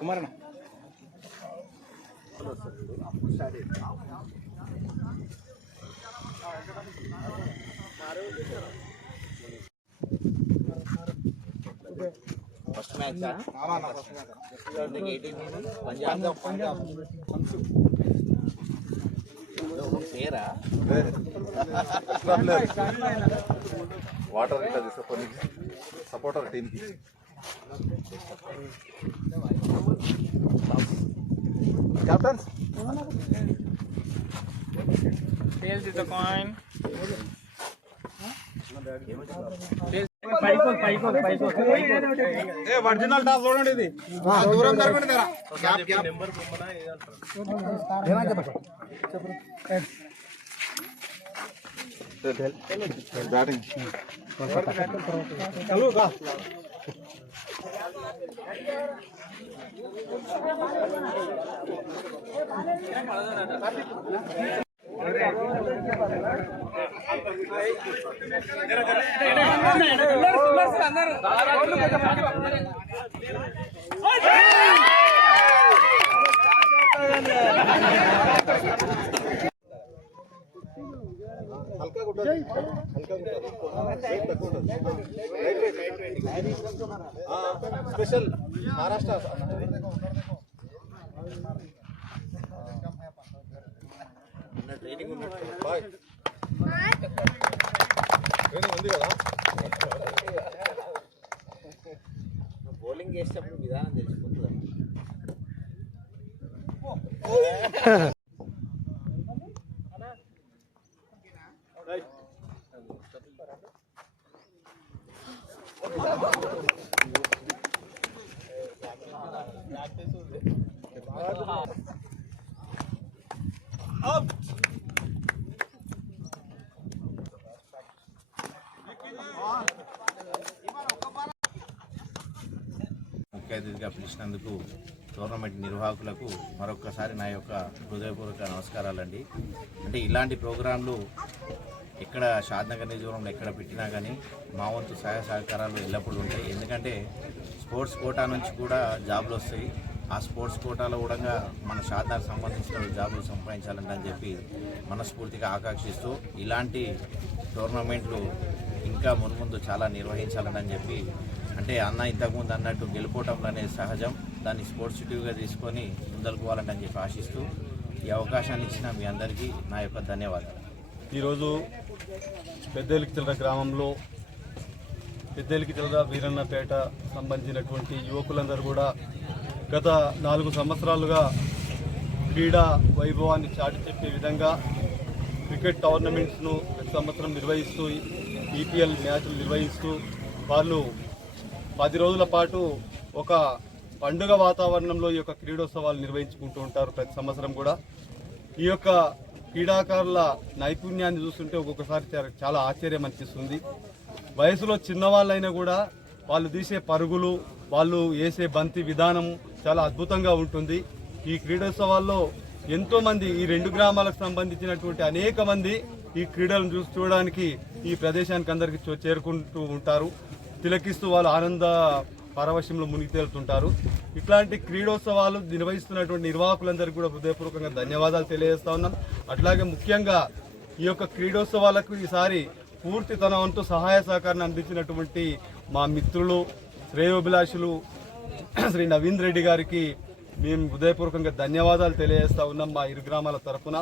కుమారణ first match Punjab పేరా water ఇట్లా తీసుకొని supporter టీమ్కి captains Tails is the coin. Original toss చూడండి ఇది దూరం జరగండి number batting special Maharashtra training ఉంది కదా బౌలింగ్ చేసేటప్పుడు విధానం తెలిసిపోతుంది. ముఖ్య అతిథిగా పిలిచినందుకు టోర్నమెంట్ నిర్వాహకులకు మరొక్కసారి నా యొక్క హృదయపూర్వక నమస్కారాలండి. అంటే ఇలాంటి ప్రోగ్రాంలు ఎక్కడ షాద్నగర్ నియోజకవర్గంలో ఎక్కడ పెట్టినా కానీ మా వంతు సహాయ సహకారాలు ఎల్లప్పుడూ ఉంటాయి. ఎందుకంటే స్పోర్ట్స్ కోటా నుంచి కూడా జాబులు వస్తాయి. ఆ స్పోర్ట్స్ కోటాలో కూడా మన షాద్నగర్ సంబంధించిన జాబులు సంపాదించాలని చెప్పి మనస్ఫూర్తిగా ఆకాంక్షిస్తూ ఇలాంటి టోర్నమెంట్లు ఇంకా మున్ముందు చాలా నిర్వహించాలని చెప్పి, అంటే అన్న ఇంతకుముందు అన్నట్టు గెలుపోవటంలో అనేది సహజం, దాన్ని స్పోర్ట్సిటివ్గా తీసుకొని ముందరకు పోవాలని చెప్పి ఆశిస్తూ ఈ అవకాశాన్ని ఇచ్చిన మీ అందరికీ నా యొక్క ధన్యవాదాలు. ఈరోజు పెద్దెలికిచిలర గ్రామంలో పెద్దెలికిచిలర వీరన్నపేట సంబంధించినటువంటి యువకులందరూ కూడా గత 4 సంవత్సరాలుగా క్రీడా వైభవాన్ని చాటి చెప్పే విధంగా క్రికెట్ టోర్నమెంట్స్ను ప్రతి సంవత్సరం నిర్వహిస్తూ ఈపీఎల్ మ్యాచ్లు నిర్వహిస్తూ వాళ్ళు 10 రోజుల పాటు ఒక పండుగ వాతావరణంలో ఈ యొక్క క్రీడోత్సవాలు నిర్వహించుకుంటూ ఉంటారు ప్రతి సంవత్సరం కూడా. ఈ యొక్క క్రీడాకారుల నైపుణ్యాన్ని చూస్తుంటే ఒక్కొక్కసారి చాలా ఆశ్చర్యం అనిపిస్తుంది. వయసులో చిన్నవాళ్ళైనా కూడా వాళ్ళు తీసే పరుగులు, వాళ్ళు వేసే బంతి విధానం చాలా అద్భుతంగా ఉంటుంది. ఈ క్రీడోత్సవాల్లో ఎంతోమంది ఈ 2 గ్రామాలకు సంబంధించినటువంటి అనేక మంది ఈ క్రీడలను చూడడానికి ఈ ప్రదేశానికి అందరికీ చేరుకుంటూ ఉంటారు. తిలకిస్తూ వాళ్ళు ఆనంద పరవశంలో మునిగి తేలుతుంటారు. ఇట్లాంటి క్రీడోత్సవాలు నిర్వహిస్తున్నటువంటి నిర్వాహకులందరికీ కూడా హృదయపూర్వకంగా ధన్యవాదాలు తెలియజేస్తా ఉన్నాం. అట్లాగే ముఖ్యంగా ఈ యొక్క క్రీడోత్సవాలకు ఈసారి పూర్తి తన వంతు సహాయ సహకారాన్ని అందించినటువంటి మా మిత్రులు, శ్రేయోభిలాషులు శ్రీ నవీన్ రెడ్డి గారికి మేము హృదయపూర్వకంగా ధన్యవాదాలు తెలియజేస్తా ఉన్నాం మా 2 గ్రామాల తరఫున.